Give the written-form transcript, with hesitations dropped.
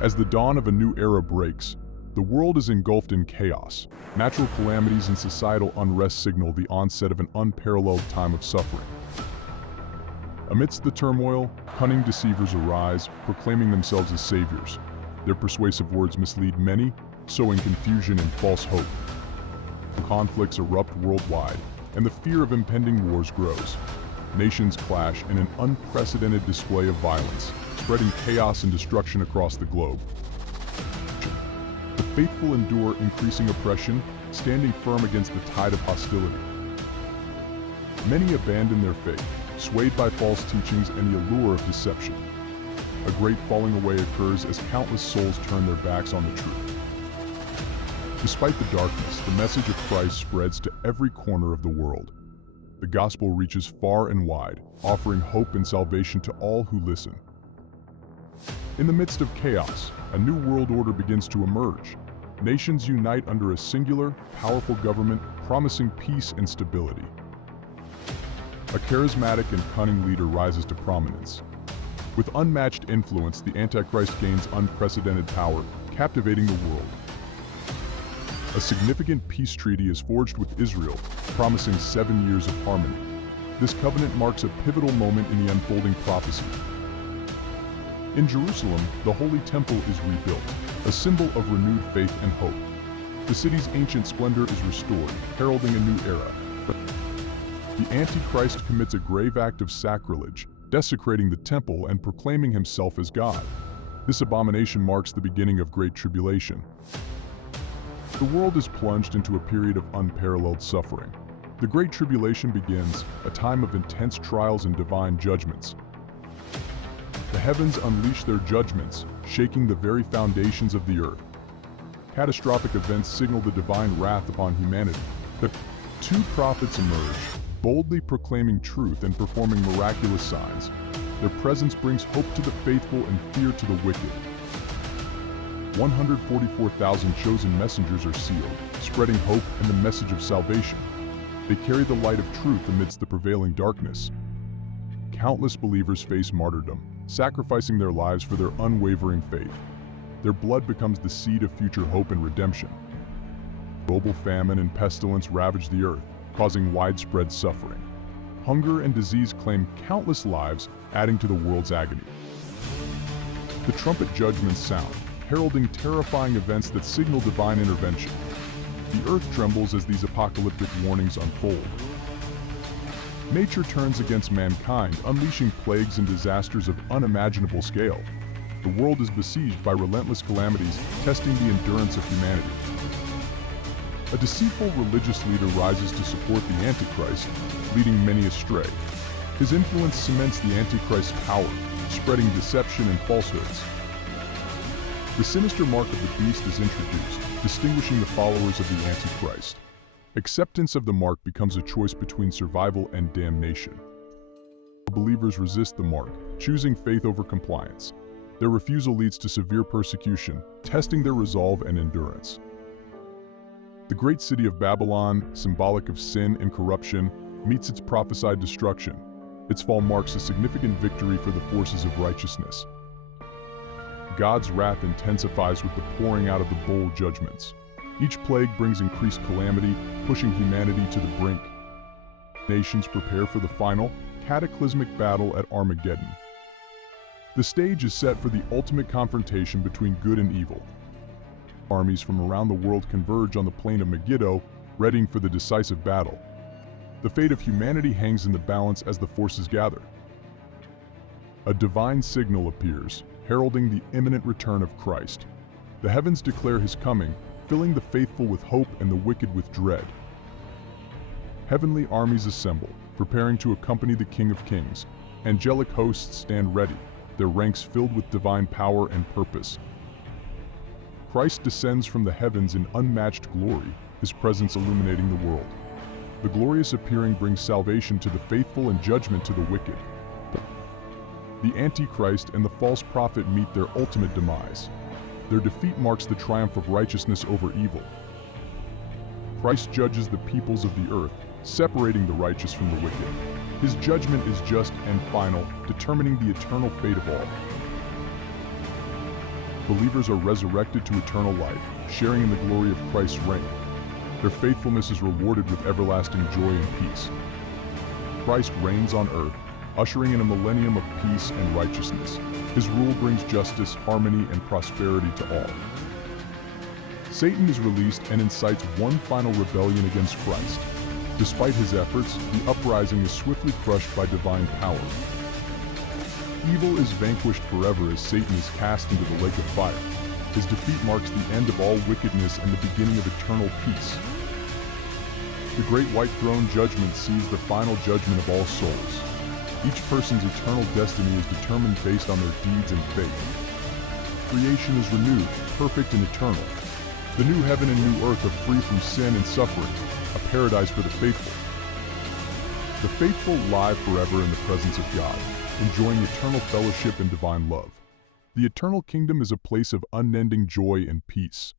As the dawn of a new era breaks, the world is engulfed in chaos. Natural calamities and societal unrest signal the onset of an unparalleled time of suffering. Amidst the turmoil, cunning deceivers arise, proclaiming themselves as saviors. Their persuasive words mislead many, sowing confusion and false hope. Conflicts erupt worldwide, and the fear of impending wars grows. Nations clash in an unprecedented display of violence, spreading chaos and destruction across the globe. The faithful endure increasing oppression, standing firm against the tide of hostility. Many abandon their faith, swayed by false teachings and the allure of deception. A great falling away occurs as countless souls turn their backs on the truth. Despite the darkness, the message of Christ spreads to every corner of the world. The gospel reaches far and wide, offering hope and salvation to all who listen. In the midst of chaos, a new world order begins to emerge. Nations unite under a singular, powerful government, promising peace and stability. A charismatic and cunning leader rises to prominence. With unmatched influence, the Antichrist gains unprecedented power, captivating the world. A significant peace treaty is forged with Israel, promising 7 years of harmony. This covenant marks a pivotal moment in the unfolding prophecy. In Jerusalem, the Holy Temple is rebuilt, a symbol of renewed faith and hope. The city's ancient splendor is restored, heralding a new era. The Antichrist commits a grave act of sacrilege, desecrating the temple and proclaiming himself as God. This abomination marks the beginning of great tribulation. The world is plunged into a period of unparalleled suffering. The Great Tribulation begins, a time of intense trials and divine judgments. The heavens unleash their judgments, shaking the very foundations of the earth. Catastrophic events signal the divine wrath upon humanity. The two prophets emerge, boldly proclaiming truth and performing miraculous signs. Their presence brings hope to the faithful and fear to the wicked. 144,000 chosen messengers are sealed, spreading hope and the message of salvation. They carry the light of truth amidst the prevailing darkness. Countless believers face martyrdom, sacrificing their lives for their unwavering faith. Their blood becomes the seed of future hope and redemption. Global famine and pestilence ravage the earth, causing widespread suffering. Hunger and disease claim countless lives, adding to the world's agony. The trumpet judgments sound, heralding terrifying events that signal divine intervention. The earth trembles as these apocalyptic warnings unfold. Nature turns against mankind, unleashing plagues and disasters of unimaginable scale. The world is besieged by relentless calamities, testing the endurance of humanity. A deceitful religious leader rises to support the Antichrist, leading many astray. His influence cements the Antichrist's power, spreading deception and falsehoods. The sinister mark of the beast is introduced, distinguishing the followers of the Antichrist. Acceptance of the mark becomes a choice between survival and damnation. Believers resist the mark, choosing faith over compliance. Their refusal leads to severe persecution, testing their resolve and endurance. The great city of Babylon, symbolic of sin and corruption, meets its prophesied destruction. Its fall marks a significant victory for the forces of righteousness. God's wrath intensifies with the pouring out of the bowl judgments. Each plague brings increased calamity, pushing humanity to the brink. Nations prepare for the final, cataclysmic battle at Armageddon. The stage is set for the ultimate confrontation between good and evil. Armies from around the world converge on the plain of Megiddo, readying for the decisive battle. The fate of humanity hangs in the balance as the forces gather. A divine signal appears, heralding the imminent return of Christ. The heavens declare his coming, filling the faithful with hope and the wicked with dread. Heavenly armies assemble, preparing to accompany the King of Kings. Angelic hosts stand ready, their ranks filled with divine power and purpose. Christ descends from the heavens in unmatched glory, his presence illuminating the world. The glorious appearing brings salvation to the faithful and judgment to the wicked. The Antichrist and the false prophet meet their ultimate demise. Their defeat marks the triumph of righteousness over evil. Christ judges the peoples of the earth, separating the righteous from the wicked. His judgment is just and final, determining the eternal fate of all. believers are resurrected to eternal life, sharing in the glory of Christ's reign. Their faithfulness is rewarded with everlasting joy and peace. Christ reigns on earth, ushering in a millennium of peace and righteousness. His rule brings justice, harmony, and prosperity to all. Satan is released and incites one final rebellion against Christ. Despite his efforts, the uprising is swiftly crushed by divine power. Evil is vanquished forever as Satan is cast into the lake of fire. His defeat marks the end of all wickedness and the beginning of eternal peace. The great white throne judgment sees the final judgment of all souls. Each person's eternal destiny is determined based on their deeds and faith. Creation is renewed, perfect and eternal. The new heaven and new earth are free from sin and suffering, a paradise for the faithful. The faithful live forever in the presence of God, enjoying eternal fellowship and divine love. The eternal kingdom is a place of unending joy and peace.